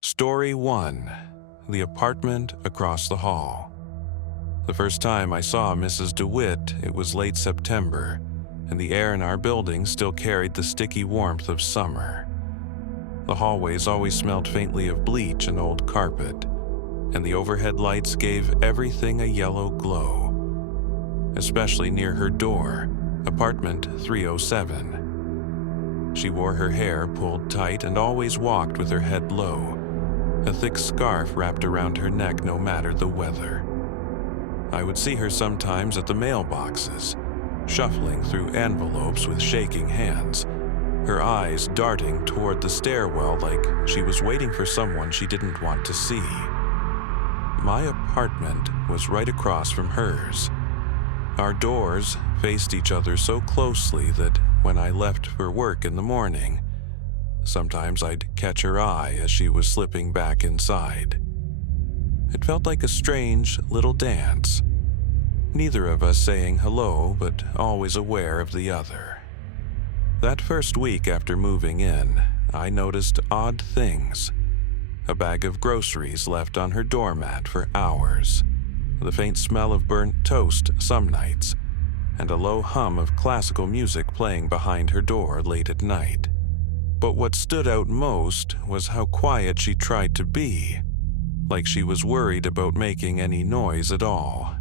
Story 1. The Apartment Across the Hall. The first time I saw Mrs. DeWitt, it was late September, and the air in our building still carried the sticky warmth of summer. The hallways always smelled faintly of bleach and old carpet, and the overhead lights gave everything a yellow glow, especially near her door, apartment 307. She wore her hair pulled tight and always walked with her head low, a thick scarf wrapped around her neck no matter the weather. I would see her sometimes at the mailboxes, shuffling through envelopes with shaking hands, her eyes darting toward the stairwell like she was waiting for someone she didn't want to see. My apartment was right across from hers. Our doors faced each other so closely that when I left for work in the morning, sometimes I'd catch her eye as she was slipping back inside. It felt like a strange little dance, neither of us saying hello but always aware of the other. That first week after moving in, I noticed odd things. A bag of groceries left on her doormat for hours, the faint smell of burnt toast some nights, and a low hum of classical music playing behind her door late at night. But what stood out most was how quiet she tried to be, like she was worried about making any noise at all.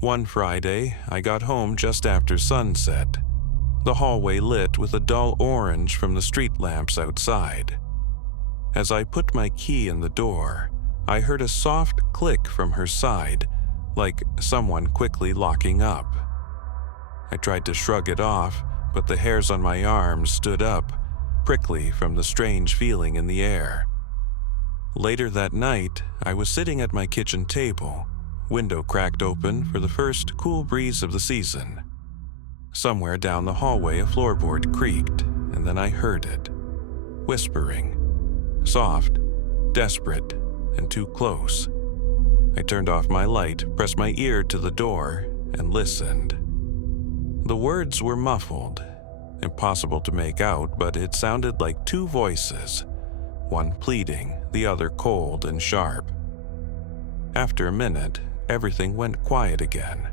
One Friday, I got home just after sunset, the hallway lit with a dull orange from the street lamps outside. As I put my key in the door, I heard a soft click from her side, like someone quickly locking up. I tried to shrug it off, but the hairs on my arms stood up, prickly from the strange feeling in the air. Later that night, I was sitting at my kitchen table, window cracked open for the first cool breeze of the season. Somewhere down the hallway a floorboard creaked, and then I heard it. Whispering. Soft, desperate, and too close. I turned off my light, pressed my ear to the door, and listened. The words were muffled, impossible to make out, but it sounded like two voices, one pleading, the other cold and sharp. After a minute, everything went quiet again.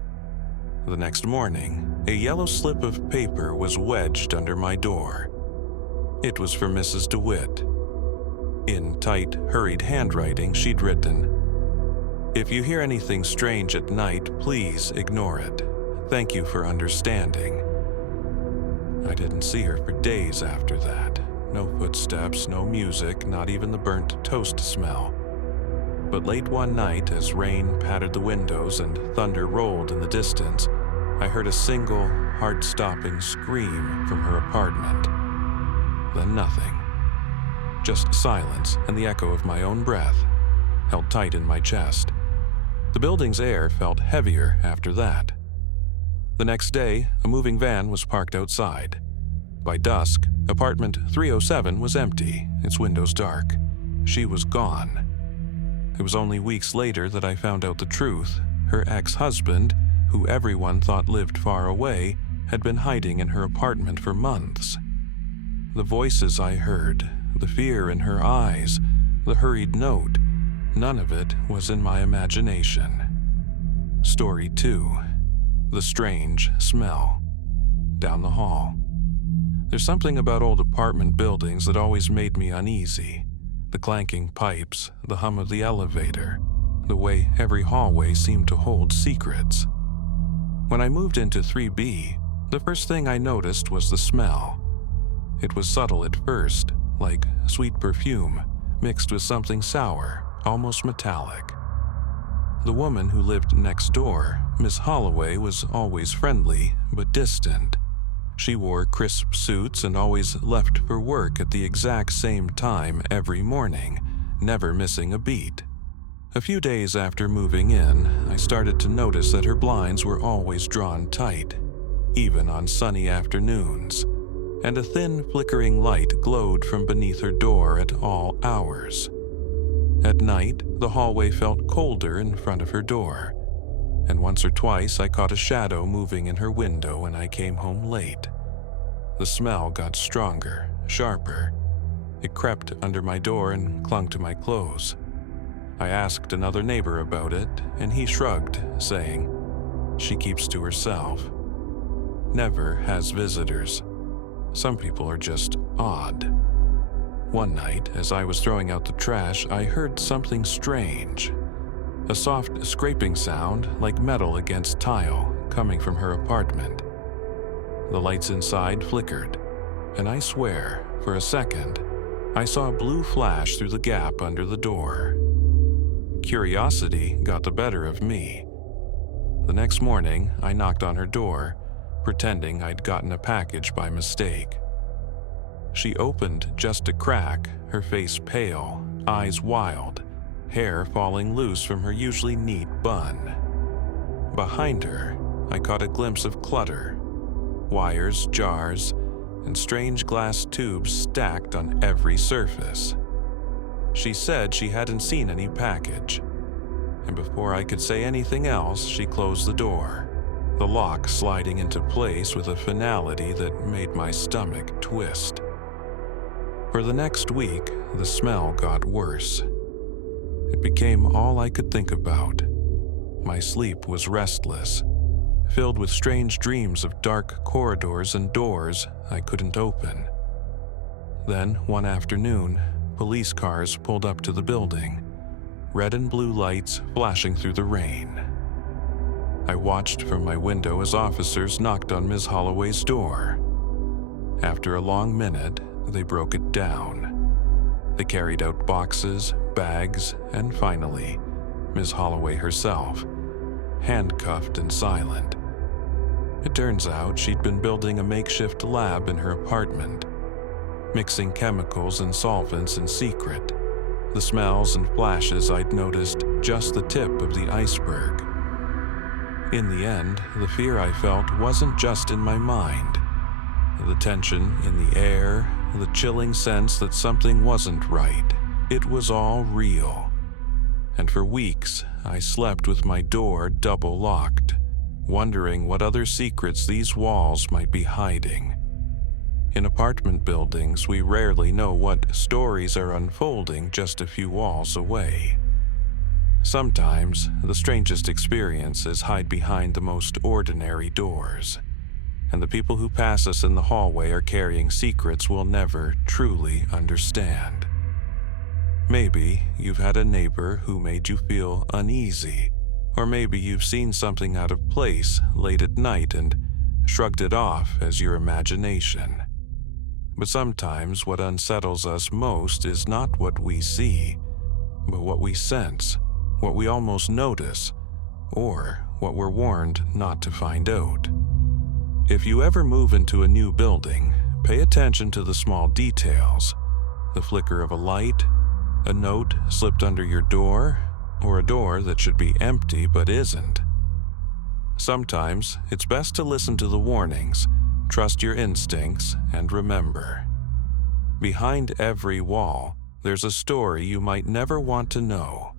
The next morning, a yellow slip of paper was wedged under my door. It was for Mrs. DeWitt. In tight, hurried handwriting, she'd written, "If you hear anything strange at night, please ignore it. Thank you for understanding." I didn't see her for days after that. No footsteps, no music, not even the burnt toast smell. But late one night, as rain pattered the windows and thunder rolled in the distance, I heard a single, heart-stopping scream from her apartment. Then nothing. Just silence and the echo of my own breath, held tight in my chest. The building's air felt heavier after that. The next day, a moving van was parked outside. By dusk, apartment 307 was empty, its windows dark. She was gone. It was only weeks later that I found out the truth. Her ex-husband, who everyone thought lived far away, had been hiding in her apartment for months. The voices I heard, the fear in her eyes, the hurried note, none of it was in my imagination. Story 2. The strange smell. Down the hall. There's something about old apartment buildings that always made me uneasy. The clanking pipes, the hum of the elevator, the way every hallway seemed to hold secrets. When I moved into 3B, the first thing I noticed was the smell. It was subtle at first, like sweet perfume, mixed with something sour, almost metallic. The woman who lived next door, Miss Holloway, was always friendly, but distant. She wore crisp suits and always left for work at the exact same time every morning, never missing a beat. A few days after moving in, I started to notice that her blinds were always drawn tight, even on sunny afternoons, and a thin flickering light glowed from beneath her door at all hours. At night, the hallway felt colder in front of her door, and once or twice I caught a shadow moving in her window when I came home late. The smell got stronger, sharper, It crept under my door and clung to my clothes. I asked another neighbor about it, and he shrugged, saying, "She keeps to herself. Never has visitors. Some people are just odd." One night, as I was throwing out the trash, I heard something strange. A soft scraping sound like metal against tile coming from her apartment. The lights inside flickered, and I swear, for a second, I saw a blue flash through the gap under the door. Curiosity got the better of me. The next morning, I knocked on her door, pretending I'd gotten a package by mistake. She opened just a crack, her face pale, eyes wild, hair falling loose from her usually neat bun. Behind her, I caught a glimpse of clutter, wires, jars, and strange glass tubes stacked on every surface. She said she hadn't seen any package, and before I could say anything else, she closed the door, the lock sliding into place with a finality that made my stomach twist. For the next week, the smell got worse. It became all I could think about. My sleep was restless, filled with strange dreams of dark corridors and doors I couldn't open. Then, one afternoon, police cars pulled up to the building, red and blue lights flashing through the rain. I watched from my window as officers knocked on Ms. Holloway's door. After a long minute, they broke it down. They carried out boxes, bags, and finally, Ms. Holloway herself, handcuffed and silent. It turns out she'd been building a makeshift lab in her apartment, mixing chemicals and solvents in secret. The smells and flashes I'd noticed just the tip of the iceberg. In the end, the fear I felt wasn't just in my mind. The tension in the air, the chilling sense that something wasn't right, it was all real. And for weeks, I slept with my door double locked, wondering what other secrets these walls might be hiding. In apartment buildings, we rarely know what stories are unfolding just a few walls away. Sometimes, the strangest experiences hide behind the most ordinary doors, and the people who pass us in the hallway are carrying secrets we'll never truly understand. Maybe you've had a neighbor who made you feel uneasy, or maybe you've seen something out of place late at night and shrugged it off as your imagination. But sometimes what unsettles us most is not what we see, but what we sense, what we almost notice, or what we're warned not to find out. If you ever move into a new building, pay attention to the small details, the flicker of a light, a note slipped under your door, or a door that should be empty but isn't. Sometimes it's best to listen to the warnings, trust your instincts, and remember, behind every wall, there's a story you might never want to know.